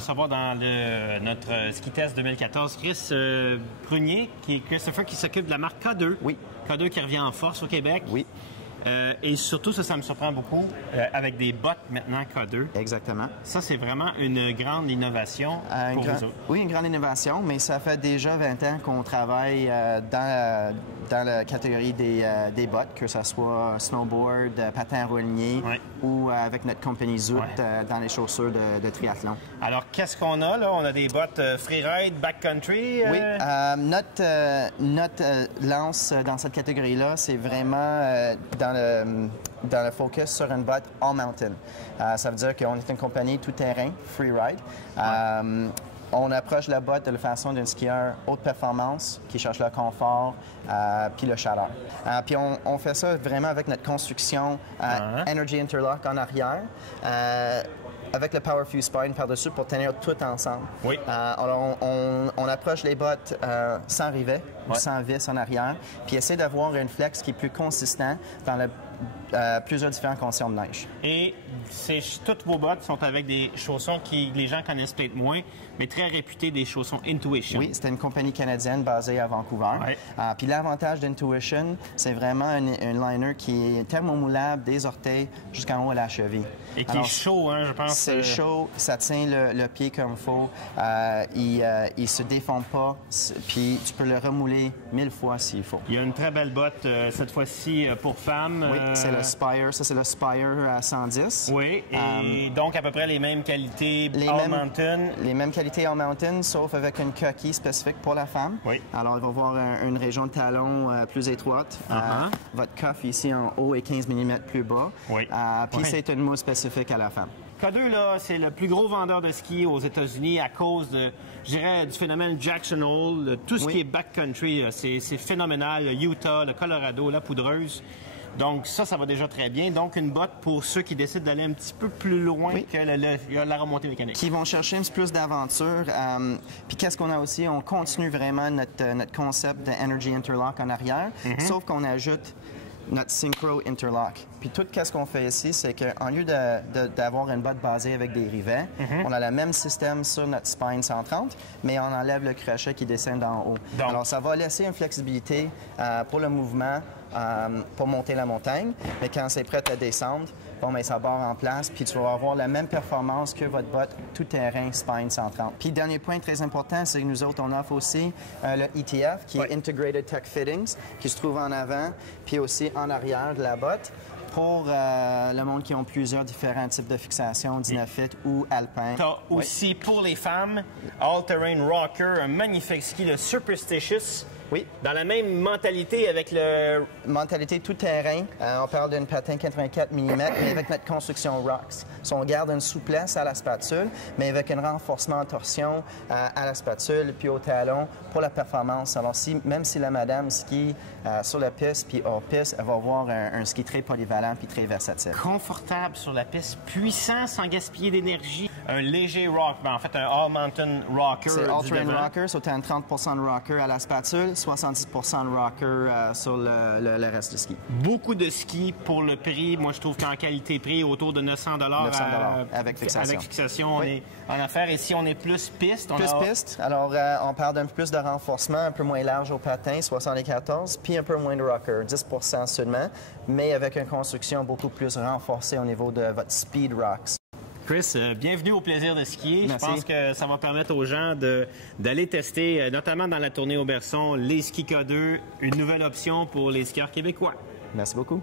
recevoir dans notre ski test 2014 Chris Prunier, Christopher, qui s'occupe de la marque K2. Oui. K2 qui revient en force au Québec. Oui. Et surtout, ça me surprend beaucoup, avec des bottes maintenant K2. Exactement. Ça, c'est vraiment une grande innovation pour vous autres. Oui, une grande innovation, mais ça fait déjà 20 ans qu'on travaille dans la catégorie des bottes, que ce soit snowboard, patin à roulier ou avec notre compagnie Zoot dans les chaussures de triathlon. Alors, qu'est-ce qu'on a là? On a des bottes freeride, backcountry? Oui, notre lance dans cette catégorie-là, c'est vraiment dans le focus sur une botte all mountain. Ça veut dire qu'on est une compagnie tout-terrain, freeride. On approche la botte de la façon d'un skieur haute performance qui cherche le confort puis le chaleur. Puis on fait ça vraiment avec notre construction Energy Interlock en arrière. Avec le Power Fuse Spine par-dessus pour tenir tout ensemble. Oui. Alors, on approche les bottes sans rivet ou sans vis en arrière, puis essaie d'avoir une flex qui est plus consistant dans plusieurs différentes conditions de neige. Et toutes vos bottes sont avec des chaussons qui les gens connaissent peut-être moins, mais très réputés, des chaussons Intuition. Oui, c'était une compagnie canadienne basée à Vancouver. Puis l'avantage d'Intuition, c'est vraiment un liner qui est thermomoulable des orteils jusqu'en haut à la cheville. Et qui est chaud, hein, je pense. C'est chaud, ça tient le pied comme il faut. Il se défend pas, puis tu peux le remouler 1000 fois s'il faut. Il y a une très belle botte, cette fois-ci, pour femmes. Oui, c'est le Spire. Ça, c'est le Spire à 110. Oui, et donc à peu près les mêmes qualités All Mountain. Les mêmes qualités All Mountain, sauf avec une coquille spécifique pour la femme. Oui. Alors, il va avoir une région de talon plus étroite. Votre coffre ici en haut est 15 mm plus bas. Oui. Puis c'est une mousse spécifique à la femme. K2, là, c'est le plus gros vendeur de ski aux États-Unis à cause de, je dirais, du phénomène Jackson Hole, tout ce qui est backcountry, c'est phénoménal. Le Utah, le Colorado, la Poudreuse. Donc ça va déjà très bien. Donc une botte pour ceux qui décident d'aller un petit peu plus loin que la remontée mécanique. Qui vont chercher un petit peu plus d'aventure. Puis qu'est-ce qu'on a aussi? On continue vraiment notre concept de Energy Interlock en arrière, sauf qu'on ajoute notre Synchro Interlock. Puis tout ce qu'on fait ici, c'est qu'en lieu d'avoir une botte basée avec des rivets, on a le même système sur notre spine 130, mais on enlève le crochet qui descend d'en haut. Alors ça va laisser une flexibilité pour le mouvement, pour monter la montagne, mais quand c'est prêt à descendre, bon, mais ça barre en place, puis tu vas avoir la même performance que votre botte tout-terrain Spine 130. Puis, dernier point très important, c'est que nous autres, on offre aussi le ETF, qui est Integrated Tech Fittings, qui se trouve en avant, puis aussi en arrière de la botte, pour le monde qui ont plusieurs différents types de fixations, Dynafit ou Alpin. Tu as aussi, pour les femmes, All Terrain Rocker, un magnifique ski, le Superstitious. Oui. Dans la même mentalité avec le... Mentalité tout-terrain. On parle d'une patin 84 mm, mais avec notre construction Rocks. So, on garde une souplesse à la spatule, mais avec un renforcement en torsion à la spatule puis au talon pour la performance. Alors, même si la madame skie sur la piste puis hors piste, elle va avoir un ski très polyvalent puis très versatile. Confortable sur la piste, puissant sans gaspiller d'énergie. Un léger rock, en fait, un all-mountain rocker. C'est all-terrain rocker, so tu as un 30 de rocker à la spatule, 70 de rocker sur le reste du ski. Beaucoup de ski pour le prix. Moi, je trouve qu'en qualité-prix, autour de 900 avec fixation. Avec fixation, on est en affaire. Et si on est plus piste... Piste. Alors, on parle d'un peu plus de renforcement, un peu moins large au patin, 74, puis un peu moins de rocker, 10 seulement, mais avec une construction beaucoup plus renforcée au niveau de votre speed rocks. Chris, bienvenue au plaisir de skier. Merci. Je pense que ça va permettre aux gens d'aller tester, notamment dans la tournée Auberçon, les skis K2, une nouvelle option pour les skieurs québécois. Merci beaucoup.